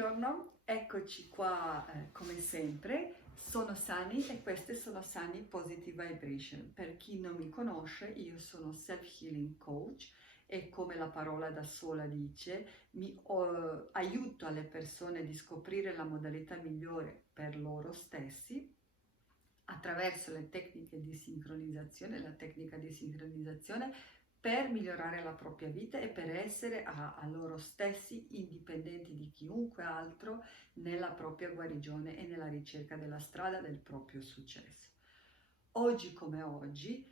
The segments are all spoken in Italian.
Buongiorno, eccoci qua come sempre, sono Sani e queste sono Sani Positive Vibration. Per chi non mi conosce, io sono Self Healing Coach e come la parola da sola dice, aiuto alle persone di scoprire la modalità migliore per loro stessi attraverso le tecniche di sincronizzazione, la tecnica di sincronizzazione per migliorare la propria vita e per essere a loro stessi indipendenti di chiunque altro nella propria guarigione e nella ricerca della strada del proprio successo. Oggi come oggi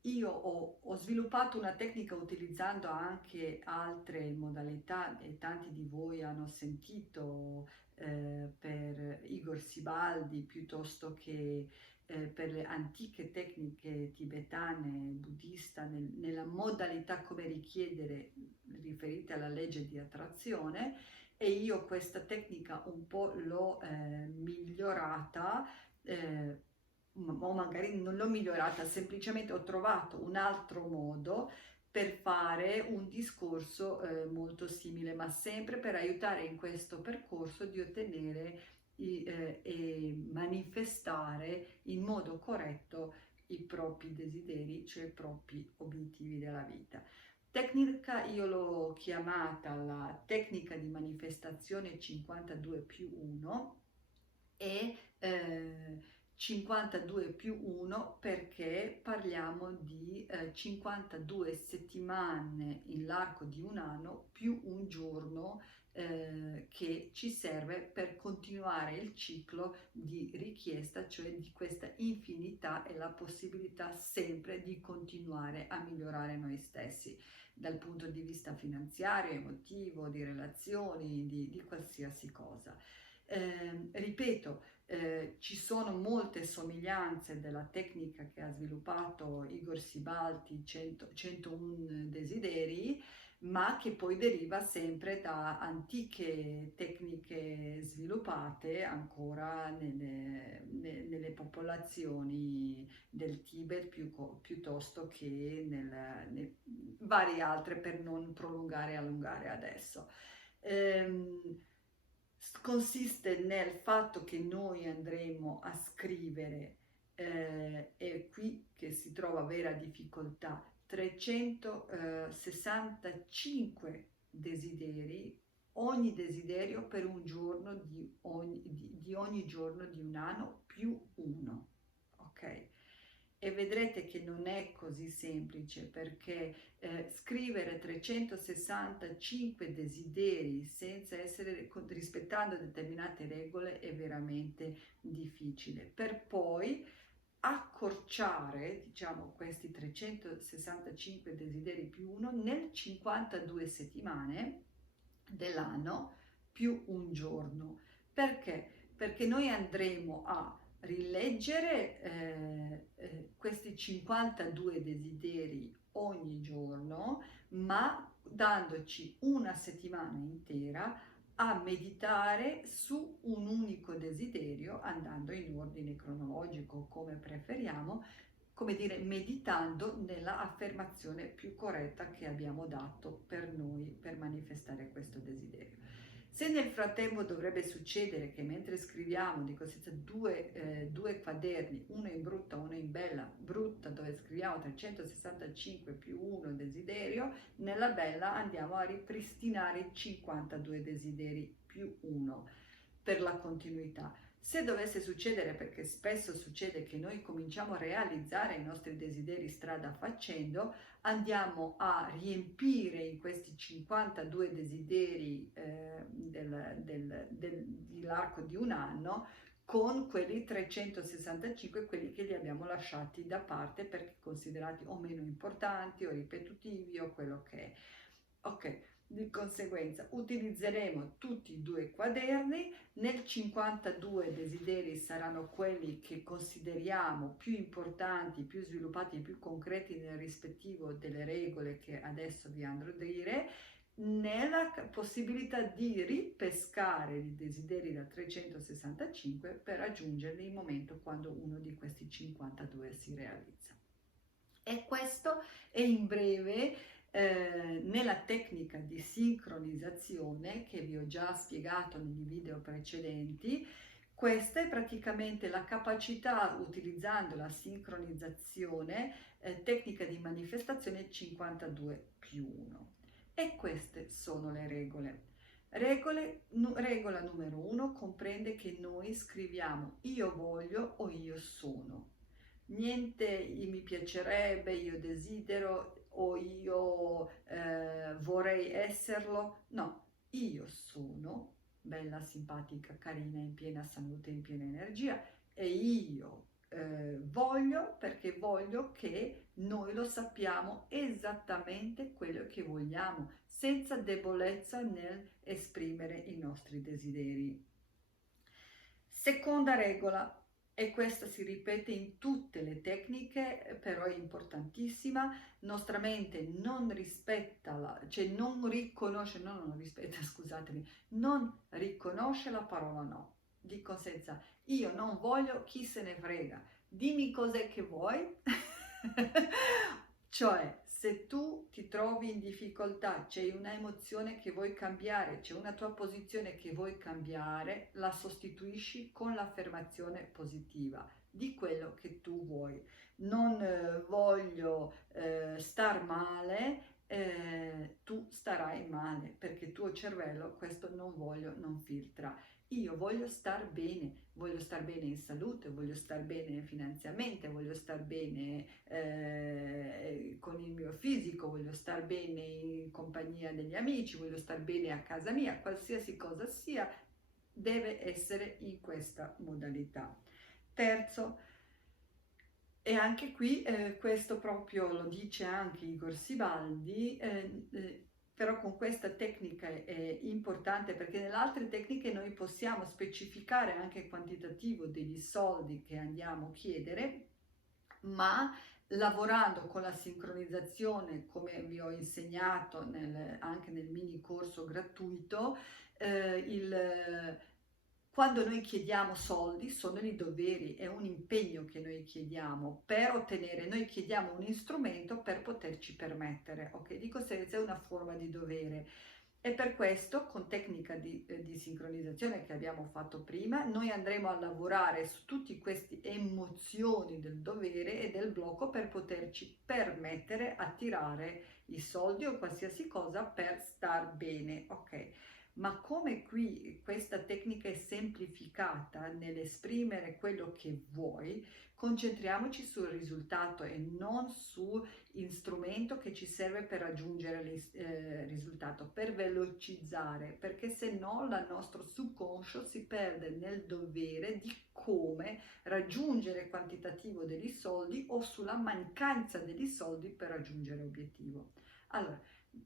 io ho sviluppato una tecnica utilizzando anche altre modalità e tanti di voi hanno sentito per Igor Sibaldi piuttosto che per le antiche tecniche tibetane, buddista, nella modalità come richiedere riferite alla legge di attrazione, e io questa tecnica un po' l'ho migliorata, o magari non l'ho migliorata, semplicemente ho trovato un altro modo per fare un discorso molto simile, ma sempre per aiutare in questo percorso di ottenere e manifestare in modo corretto i propri desideri, cioè i propri obiettivi della vita. Tecnica, io l'ho chiamata la tecnica di manifestazione 52 più 1 e 52 più 1 perché parliamo di 52 settimane in l'arco di un anno più un giorno che ci serve per continuare il ciclo di richiesta, cioè di questa infinità e la possibilità sempre di continuare a migliorare noi stessi dal punto di vista finanziario, emotivo, di relazioni, di qualsiasi cosa. Ripeto, ci sono molte somiglianze della tecnica che ha sviluppato Igor Sibaldi, 101 desideri, ma che poi deriva sempre da antiche tecniche sviluppate ancora nelle popolazioni del Tibet piuttosto che nelle varie altre, per non prolungare e allungare adesso. Consiste nel fatto che noi andremo a scrivere, e qui che si trova vera difficoltà, 365 desideri, ogni desiderio per un giorno di ogni giorno di un anno più uno, ok? E vedrete che non è così semplice perché scrivere 365 desideri senza rispettando determinate regole è veramente difficile. Per poi accorciare, diciamo, questi 365 desideri più uno nel 52 settimane dell'anno più un giorno. Perché? Perché noi andremo a rileggere questi 52 desideri ogni giorno, ma dandoci una settimana intera a meditare su un unico desiderio, andando in ordine cronologico come preferiamo, come dire, meditando nella affermazione più corretta che abbiamo dato per noi per manifestare questo desiderio. Se nel frattempo dovrebbe succedere che mentre scriviamo di conseguenza due quaderni, uno in brutta, uno in bella, brutta dove scriviamo 365 più 1 desiderio, nella bella andiamo a ripristinare 52 desideri più 1 per la continuità. Se dovesse succedere, perché spesso succede che noi cominciamo a realizzare i nostri desideri strada facendo, andiamo a riempire in questi 52 desideri dell'arco di un anno con quelli 365, quelli che li abbiamo lasciati da parte perché considerati o meno importanti o ripetitivi o quello che è. Ok, di conseguenza utilizzeremo tutti i due quaderni. Nel 52 desideri saranno quelli che consideriamo più importanti, più sviluppati e più concreti nel rispettivo delle regole che adesso vi andrò a dire, nella possibilità di ripescare i desideri da 365 per raggiungerli in momento quando uno di questi 52 si realizza. E questo è in breve nella tecnica di sincronizzazione che vi ho già spiegato nei video precedenti. Questa è praticamente la capacità, utilizzando la sincronizzazione, tecnica di manifestazione 52 più 1. E queste sono le regole. Regola numero 1 comprende che noi scriviamo io voglio o io sono. Niente mi piacerebbe, io desidero o io vorrei esserlo. No, io sono bella, simpatica, carina, in piena salute, in piena energia, e io voglio, perché voglio che noi lo sappiamo esattamente quello che vogliamo, senza debolezza nel esprimere i nostri desideri. Seconda regola, e questa si ripete in tutte le tecniche, però è importantissima: nostra mente non rispetta, cioè non riconosce, no, non rispetta, scusatemi, non riconosce la parola no. Dico senza, io non voglio, chi se ne frega, dimmi cos'è che vuoi. Cioè, se tu ti trovi in difficoltà, c'è una emozione che vuoi cambiare, c'è una tua posizione che vuoi cambiare, la sostituisci con l'affermazione positiva di quello che tu vuoi. Non voglio star male, tu starai male, perché il tuo cervello questo non voglio non filtra. Io voglio star bene in salute, voglio star bene finanziariamente, voglio star bene con il mio fisico, voglio star bene in compagnia degli amici, voglio star bene a casa mia, qualsiasi cosa sia, deve essere in questa modalità. Terzo, e anche qui questo proprio lo dice anche Igor Sibaldi, però con questa tecnica è importante, perché nelle altre tecniche noi possiamo specificare anche il quantitativo degli soldi che andiamo a chiedere, ma lavorando con la sincronizzazione, come vi ho insegnato anche nel mini corso gratuito, quando noi chiediamo soldi sono dei doveri, è un impegno che noi chiediamo per ottenere, noi chiediamo un strumento per poterci permettere, ok? Di conseguenza è una forma di dovere. E per questo, con tecnica di sincronizzazione che abbiamo fatto prima, noi andremo a lavorare su tutte queste emozioni del dovere e del blocco per poterci permettere a tirare i soldi o qualsiasi cosa per star bene, ok? Ma come qui questa tecnica è semplificata nell'esprimere quello che vuoi, concentriamoci sul risultato e non sull'strumento che ci serve per raggiungere il risultato, per velocizzare, perché se no il nostro subconscio si perde nel dovere di come raggiungere il quantitativo degli soldi o sulla mancanza degli soldi per raggiungere l'obiettivo. Allora,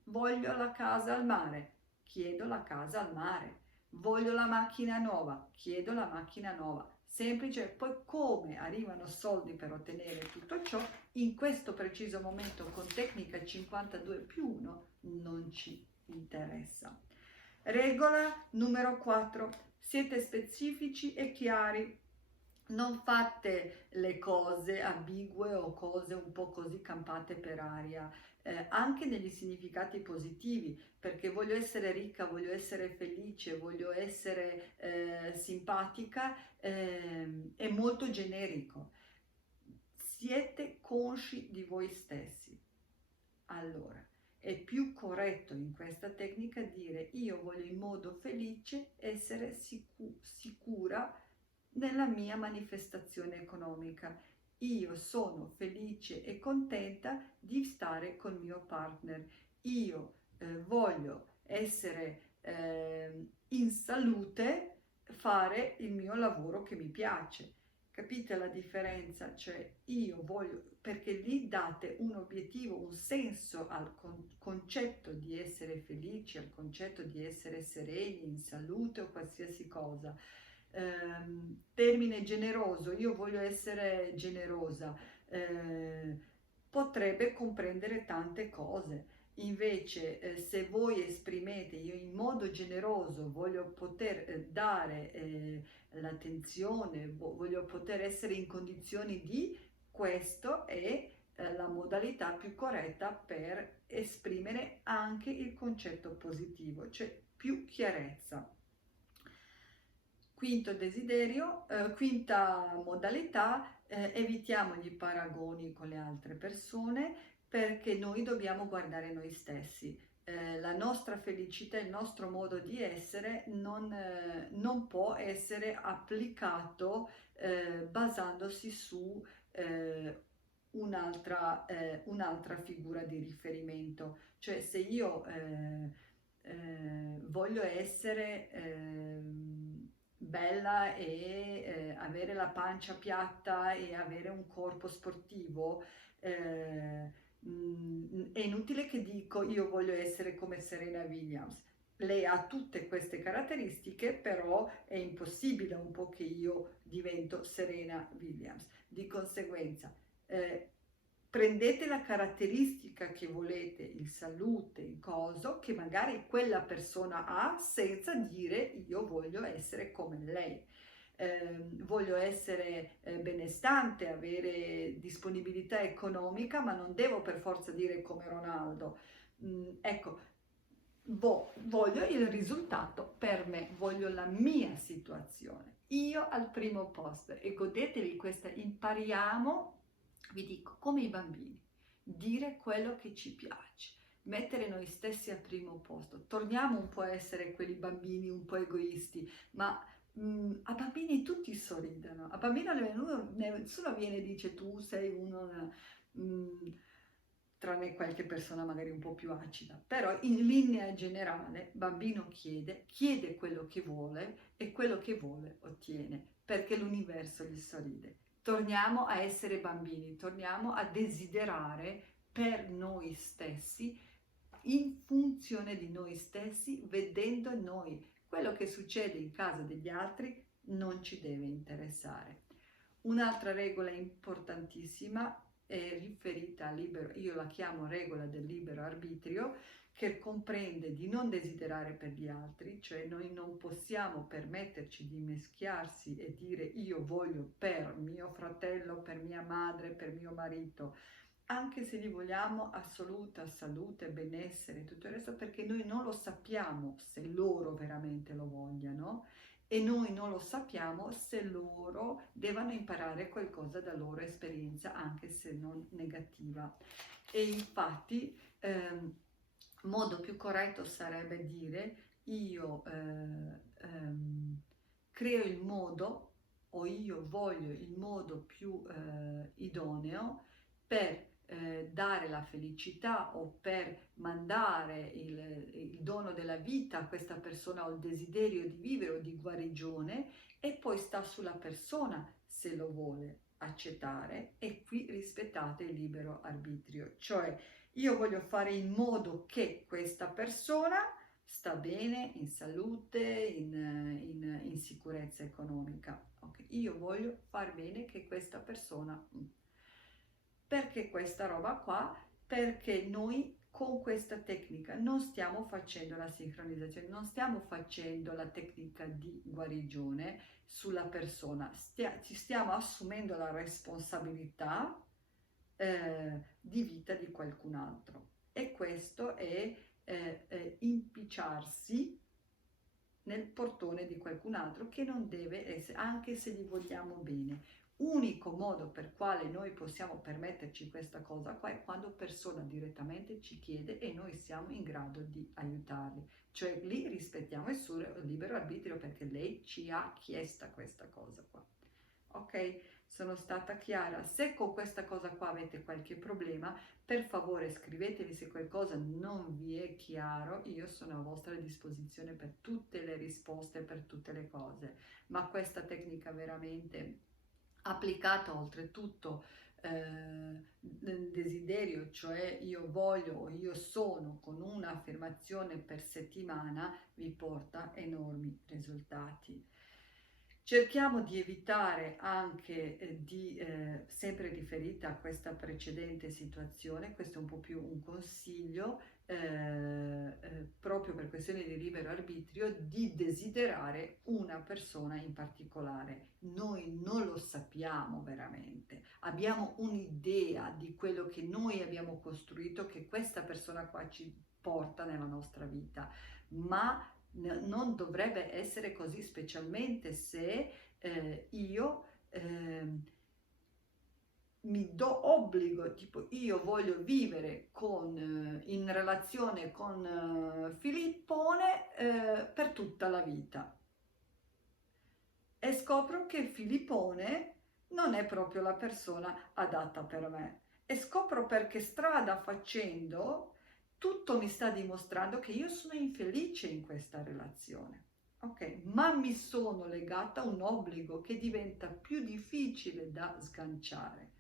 voglio la casa al mare, chiedo la casa al mare. Voglio la macchina nuova, chiedo la macchina nuova. Semplice. Poi come arrivano soldi per ottenere tutto ciò, in questo preciso momento con tecnica 52 più 1 non ci interessa. Regola numero 4. Siete specifici e chiari. Non fate le cose ambigue o cose un po' così campate per aria, anche negli significati positivi, perché voglio essere ricca, voglio essere felice, voglio essere simpatica, è molto generico. Siete consci di voi stessi. Allora, è più corretto in questa tecnica dire io voglio in modo felice essere sicura nella mia manifestazione economica. Io sono felice e contenta di stare col mio partner. Io voglio essere in salute, fare il mio lavoro che mi piace. Capite la differenza? Cioè io voglio, perché lì date un obiettivo, un senso al concetto di essere felici, al concetto di essere sereni, in salute o qualsiasi cosa. Termine generoso, io voglio essere generosa, potrebbe comprendere tante cose. Invece se voi esprimete io in modo generoso voglio poter dare l'attenzione, voglio poter essere in condizioni di, questo è la modalità più corretta per esprimere anche il concetto positivo, cioè più chiarezza. Quinto desiderio, quinta modalità, evitiamo gli paragoni con le altre persone perché noi dobbiamo guardare noi stessi. La nostra felicità, il nostro modo di essere non può essere applicato basandosi su un'altra figura di riferimento. Cioè se io voglio essere bella e avere la pancia piatta e avere un corpo sportivo, è inutile che dico io voglio essere come Serena Williams. Lei ha tutte queste caratteristiche, però è impossibile un po' che io divento Serena Williams. Di conseguenza, prendete la caratteristica che volete, il salute, il coso, che magari quella persona ha, senza dire io voglio essere come lei. Voglio essere benestante, avere disponibilità economica, ma non devo per forza dire come Ronaldo. Ecco, voglio il risultato per me, voglio la mia situazione. Io al primo posto e godetevi questa, impariamo, vi dico, come i bambini, dire quello che ci piace, mettere noi stessi al primo posto. Torniamo un po' a essere quelli bambini un po' egoisti, ma a bambini tutti sorridono, a bambino nessuno viene e dice tu sei uno, tranne qualche persona magari un po' più acida, però in linea generale bambino chiede quello che vuole e quello che vuole ottiene, perché l'universo gli sorride. Torniamo a essere bambini, torniamo a desiderare per noi stessi, in funzione di noi stessi, vedendo noi. Quello che succede in casa degli altri non ci deve interessare. Un'altra regola importantissima è riferita al libero, io la chiamo regola del libero arbitrio, che comprende di non desiderare per gli altri, cioè noi non possiamo permetterci di mischiarsi e dire io voglio per mio fratello, per mia madre, per mio marito, anche se gli vogliamo assoluta salute, benessere e tutto il resto, perché noi non lo sappiamo se loro veramente lo vogliano e noi non lo sappiamo se loro devono imparare qualcosa dalla loro esperienza, anche se non negativa. E infatti, modo più corretto sarebbe dire io creo il modo o io voglio il modo più idoneo per dare la felicità o per mandare il dono della vita a questa persona o il desiderio di vivere o di guarigione, e poi sta sulla persona se lo vuole accettare, e qui rispettate il libero arbitrio, cioè io voglio fare in modo che questa persona sta bene, in salute, in sicurezza economica. Okay. Io voglio far bene che questa persona... Perché questa roba qua? Perché noi con questa tecnica non stiamo facendo la sincronizzazione, non stiamo facendo la tecnica di guarigione sulla persona, ci stiamo assumendo la responsabilità di vita di qualcun altro, e questo è impicciarsi nel portone di qualcun altro che non deve essere, anche se gli vogliamo bene. Unico modo per quale noi possiamo permetterci questa cosa qua è quando persona direttamente ci chiede e noi siamo in grado di aiutarli, cioè lì rispettiamo il suo libero arbitrio perché lei ci ha chiesta questa cosa qua. Ok? Sono stata chiara? Se con questa cosa qua avete qualche problema, per favore scrivetevi se qualcosa non vi è chiaro, io sono a vostra disposizione per tutte le risposte, per tutte le cose, ma questa tecnica veramente applicata oltretutto nel desiderio, cioè io voglio o io sono, con un'affermazione per settimana, vi porta enormi risultati. Cerchiamo di evitare anche sempre riferita a questa precedente situazione, questo è un po' più un consiglio, proprio per questione di libero arbitrio, di desiderare una persona in particolare. Noi non lo sappiamo veramente, abbiamo un'idea di quello che noi abbiamo costruito, che questa persona qua ci porta nella nostra vita, ma non dovrebbe essere così, specialmente se io mi do obbligo, tipo io voglio vivere in relazione con Filippone per tutta la vita e scopro che Filippone non è proprio la persona adatta per me e scopro perché strada facendo tutto mi sta dimostrando che io sono infelice in questa relazione. Ok, ma mi sono legata a un obbligo che diventa più difficile da sganciare.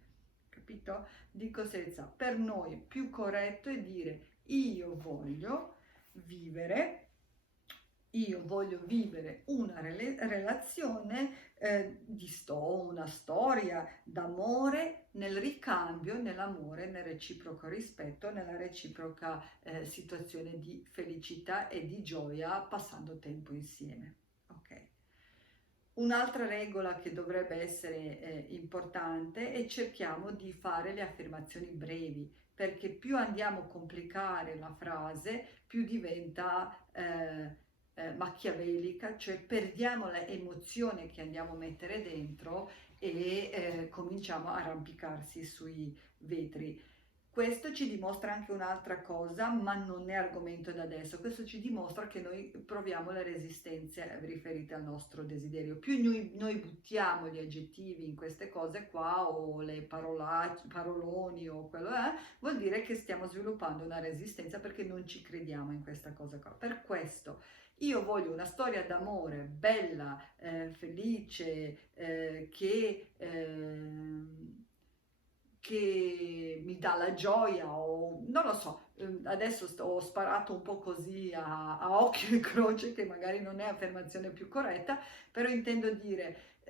Capito? Di conseguenza, per noi più corretto è dire vivere io voglio vivere una relazione una storia d'amore nel ricambio, nell'amore, nel reciproco rispetto, nella reciproca situazione di felicità e di gioia passando tempo insieme. Ok. Un'altra regola che dovrebbe essere importante è cerchiamo di fare le affermazioni brevi, perché più andiamo a complicare la frase, più diventa machiavellica, cioè perdiamo l'emozione che andiamo a mettere dentro e cominciamo a arrampicarsi sui vetri. Questo ci dimostra anche un'altra cosa, ma non è argomento da adesso. Questo ci dimostra che noi proviamo le resistenze riferite al nostro desiderio. Più noi buttiamo gli aggettivi in queste cose qua, o le paroloni o quello è, vuol dire che stiamo sviluppando una resistenza perché non ci crediamo in questa cosa qua. Per questo io voglio una storia d'amore bella, felice, che mi dà la gioia, o non lo so, adesso ho sparato un po' così a occhio e croce, che magari non è affermazione più corretta, però intendo dire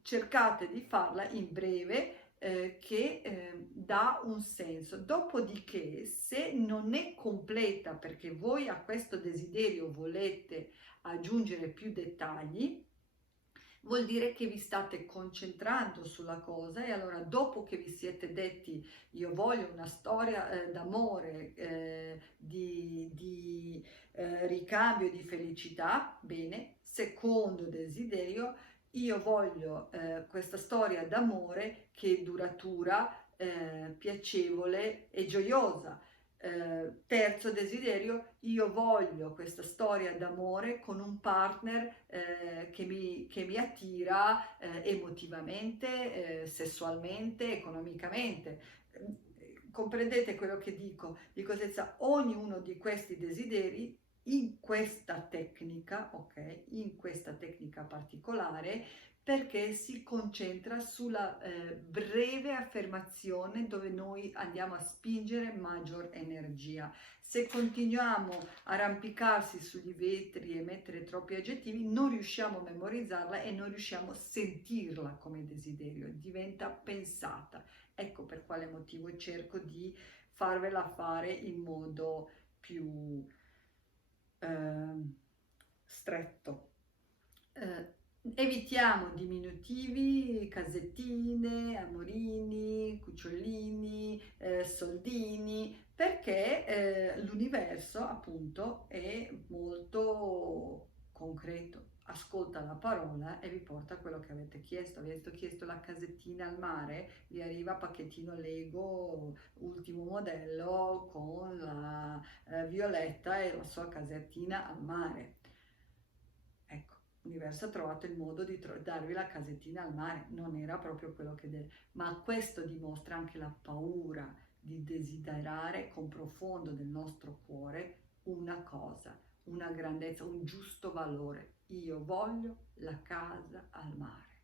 cercate di farla in breve, che dà un senso. Dopodiché, se non è completa perché voi a questo desiderio volete aggiungere più dettagli, vuol dire che vi state concentrando sulla cosa, e allora dopo che vi siete detti io voglio una storia d'amore, di ricambio, di felicità, bene, secondo desiderio, io voglio questa storia d'amore che è duratura, piacevole e gioiosa. Terzo desiderio, io voglio questa storia d'amore con un partner che mi attira emotivamente, sessualmente, economicamente. Comprendete quello che dico? Di conseguenza, ognuno di questi desideri in questa tecnica, ok? In questa tecnica particolare, perché si concentra sulla breve affermazione dove noi andiamo a spingere maggior energia. Se continuiamo a arrampicarsi sugli vetri e mettere troppi aggettivi, non riusciamo a memorizzarla e non riusciamo a sentirla come desiderio, diventa pensata. Ecco per quale motivo cerco di farvela fare in modo più stretto. Evitiamo diminutivi, casettine, amorini, cucciolini, soldini, perché l'universo appunto è molto concreto. Ascolta la parola e vi porta quello che avete chiesto. Avete chiesto la casettina al mare, vi arriva pacchettino Lego ultimo modello con la Violetta e la sua casettina al mare. Ecco, l'universo ha trovato il modo di darvi la casettina al mare, non era proprio quello che deve, ma questo dimostra anche la paura di desiderare con profondo del nostro cuore una cosa, una grandezza, un giusto valore. Io voglio la casa al mare,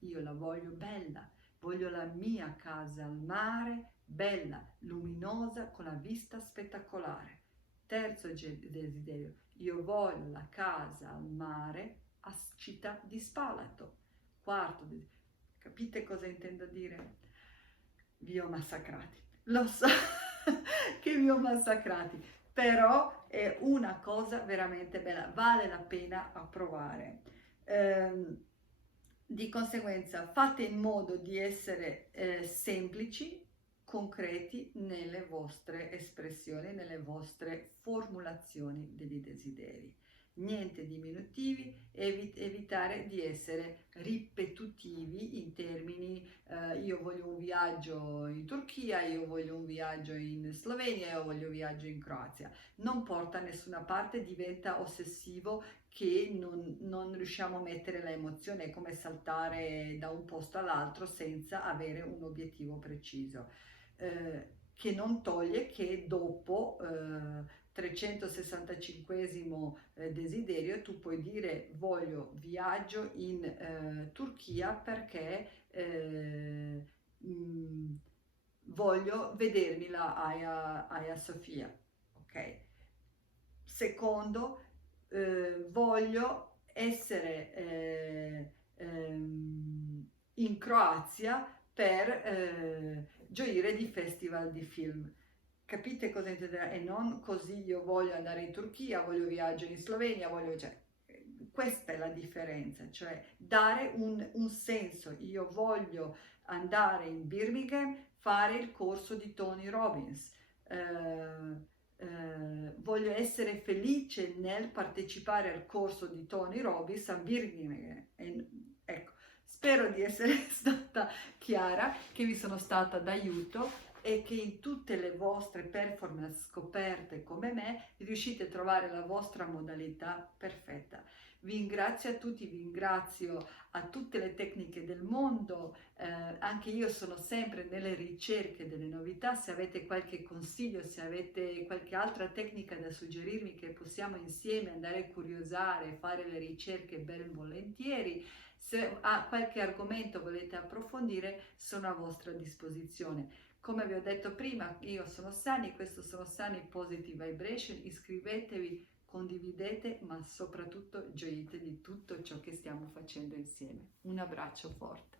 io la voglio bella, voglio la mia casa al mare, bella, luminosa, con la vista spettacolare. Terzo desiderio, io voglio la casa al mare acidità di palato. Quarto, capite cosa intendo dire? Vi ho massacrati, lo so che vi ho massacrati, però è una cosa veramente bella, vale la pena provare. Di conseguenza fate in modo di essere semplici, concreti nelle vostre espressioni, nelle vostre formulazioni dei desideri. Niente diminutivi, evitare di essere ripetutivi in termini io voglio un viaggio in Turchia, io voglio un viaggio in Slovenia, io voglio un viaggio in Croazia. Non porta a nessuna parte, diventa ossessivo che non riusciamo a mettere la emozione, è come saltare da un posto all'altro senza avere un obiettivo preciso. Che non toglie che dopo 365esimo desiderio tu puoi dire voglio viaggio in Turchia perché voglio vedermi la Hagia Sofia, ok? Secondo, voglio essere in Croazia per gioire di festival di film. Capite cosa intendo? E non così io voglio andare in Turchia, voglio viaggiare in Slovenia, voglio... Cioè, questa è la differenza, cioè dare un senso. Io voglio andare in Birmingham, fare il corso di Tony Robbins. Voglio essere felice nel partecipare al corso di Tony Robbins a Birmingham. Ecco, spero di essere stata chiara, che vi sono stata d'aiuto e che in tutte le vostre performance scoperte come me riuscite a trovare la vostra modalità perfetta. Vi ringrazio a tutti, vi ringrazio a tutte le tecniche del mondo, anche io sono sempre nelle ricerche delle novità. Se avete qualche consiglio, se avete qualche altra tecnica da suggerirmi che possiamo insieme andare a curiosare, fare le ricerche ben volentieri, se a qualche argomento volete approfondire sono a vostra disposizione. Come vi ho detto prima, io sono Sani, questo sono Sani Positive Vibration, iscrivetevi, condividete, ma soprattutto gioite di tutto ciò che stiamo facendo insieme. Un abbraccio forte.